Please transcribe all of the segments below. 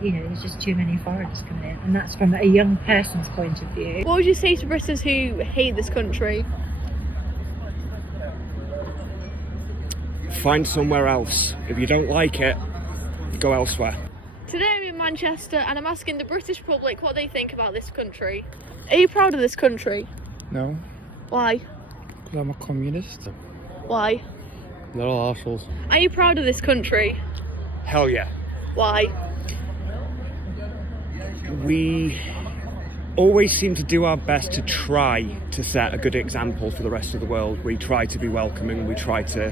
there's just too many foreigners coming in, and that's from a young person's point of view. What would you say to Britons who hate this country? Find somewhere else. If you don't like it, go elsewhere. Today I'm in Manchester and I'm asking the British public what they think about this country. Are you proud of this country? No, Why? because I'm a communist. Why? They're all arseholes. Are you proud of this country? Hell yeah. Why? We always seem to do our best to try to set a good example for the rest of the world. We try to be welcoming, we try to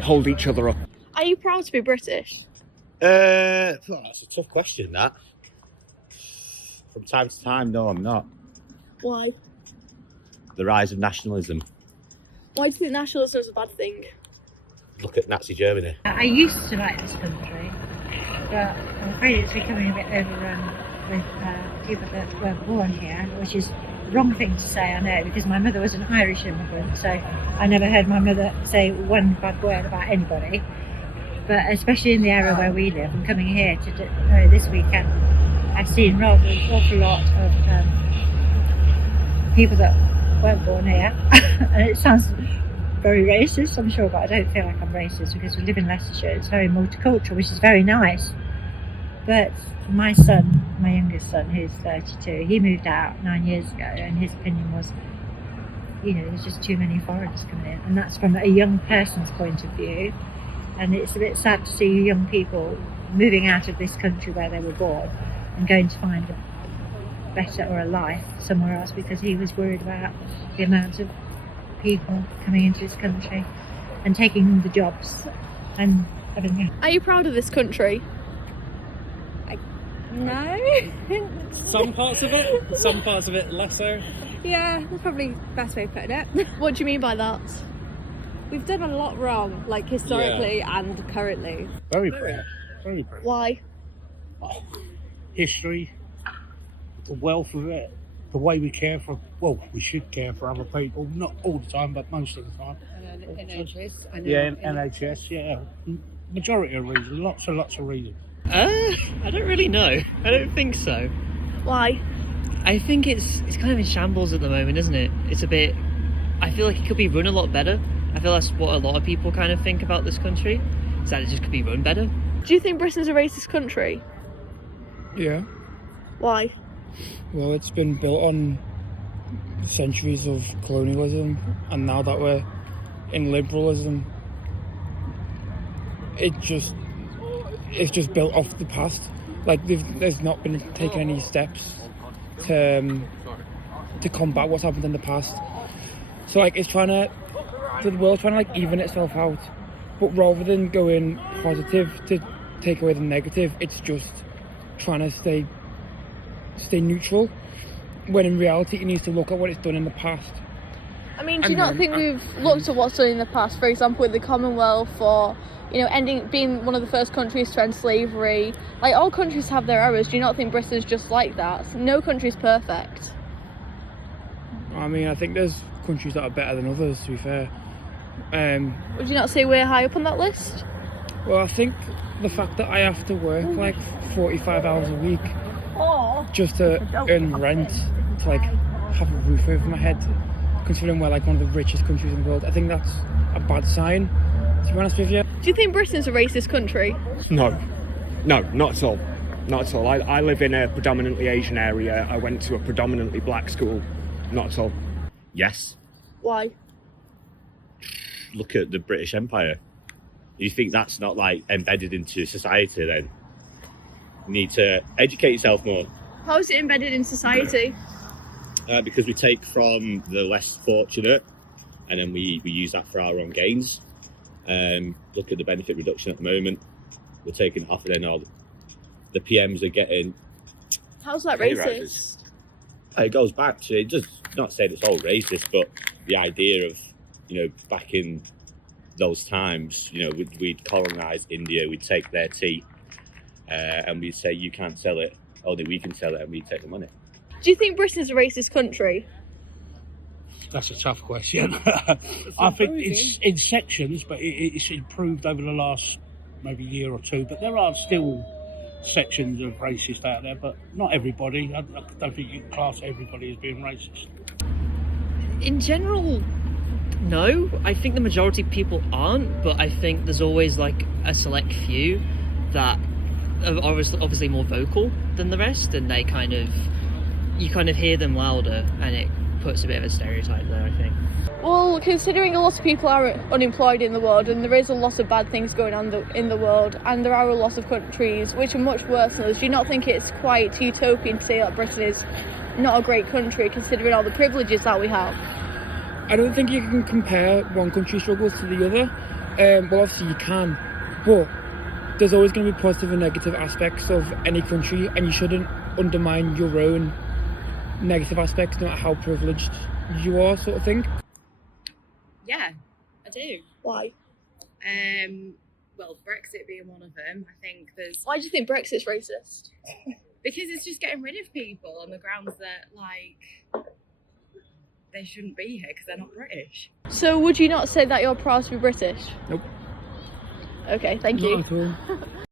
hold each other up. Are you proud to be British? That's a tough question, that. From time to time, no, I'm not. Why? The rise of nationalism. Why do you think nationalism is a bad thing? Look at Nazi Germany. I used to like this country, but I'm afraid it's becoming a bit overrun with people that weren't born here, which is the wrong thing to say, I know, because my mother was an Irish immigrant, so I never heard my mother say one bad word about anybody. But especially in the area where we live, and coming here to this weekend, I've seen rather an awful lot of people that weren't born here. And it sounds very racist, I'm sure, but I don't feel like I'm racist because we live in Leicestershire. It's very multicultural, which is very nice. But my son, my youngest son, who's 32, he moved out 9 years ago, and his opinion was, there's just too many foreigners coming in, and that's from a young person's point of view. And it's a bit sad to see young people moving out of this country where they were born and going to find a better or a life somewhere else because he was worried about the amount of people coming into this country and taking the jobs and everything. Are you proud of this country? No. Some parts of it less so. Yeah, that's probably the best way of putting it. What do you mean by that? We've done a lot wrong, like historically and currently. Very proud. Very proud. Why? History, the wealth of it, the way we care for, we should care for other people, not all the time, but most of the time. NHS. NHS, yeah. Majority of reasons, lots of reasons. I don't really know. I don't think so. Why? I think it's kind of in shambles at the moment, isn't it? It's a bit... I feel like it could be run a lot better. I feel that's what a lot of people kind of think about this country, is that it just could be run better. Do you think Britain's a racist country? Yeah. Why? Well, it's been built on centuries of colonialism, and now that we're in liberalism, it's just built off the past. Like there's not been taken any steps to combat what's happened in the past. So like the world's trying to even itself out, but rather than going positive to take away the negative, it's just trying to stay neutral, when in reality it needs to look at what it's done in the past. I mean, do you not think we've looked at what's done in the past, for example with the Commonwealth, or being one of the first countries to end slavery? Like, all countries have their errors. Do you not think Britain's just like that? No country's perfect. I mean, I think there's countries that are better than others, to be fair. Would you not say we're high up on that list? Well, I think the fact that I have to work like 45 hours a week just to earn rent, to like have a roof over my head, considering we're like one of the richest countries in the world, I think that's a bad sign, to be honest with you. Do you think Britain's a racist country? No, not at all. Not at all. I live in a predominantly Asian area. I went to a predominantly black school. Not at all. Yes. Why? Look at the British Empire. You think that's not like embedded into society then? You need to educate yourself more. How is it embedded in society? Because we take from the less fortunate and then we use that for our own gains. Look at the benefit reduction at the moment. We're taking half of all the PMs are getting. How's that pay racist? rises. It goes back to, just not saying it's all racist, but the idea of, back in those times, we'd colonise India, we'd take their tea, and we'd say, you can't sell it, only we can sell it, and we'd take the money. Do you think Britain's a racist country? That's a tough question. I think it's in sections, but it's improved over the last maybe year or two, but there are still sections of racist out there, but not everybody. I don't think you can class everybody as being racist. In general, no. I think the majority of people aren't, but I think there's always like a select few that are obviously more vocal than the rest, and you kind of hear them louder, and it puts a bit of a stereotype there, I think. Well, considering a lot of people are unemployed in the world, and there is a lot of bad things going on in the world, and there are a lot of countries which are much worse than us, do you not think it's quite utopian to say that Britain is not a great country, considering all the privileges that we have? I don't think you can compare one country's struggles to the other. Well, obviously you can, but there's always going to be positive and negative aspects of any country, and you shouldn't undermine your own negative aspects, no matter how privileged you are, sort of thing. Yeah, I do. Why? Well, Brexit being one of them. I think there's Why do you think Brexit's racist? because it's just getting rid of people on the grounds that like they shouldn't be here because they're not British. So would you not say that you're proud to be British? Nope. Okay, thank you. Not at all.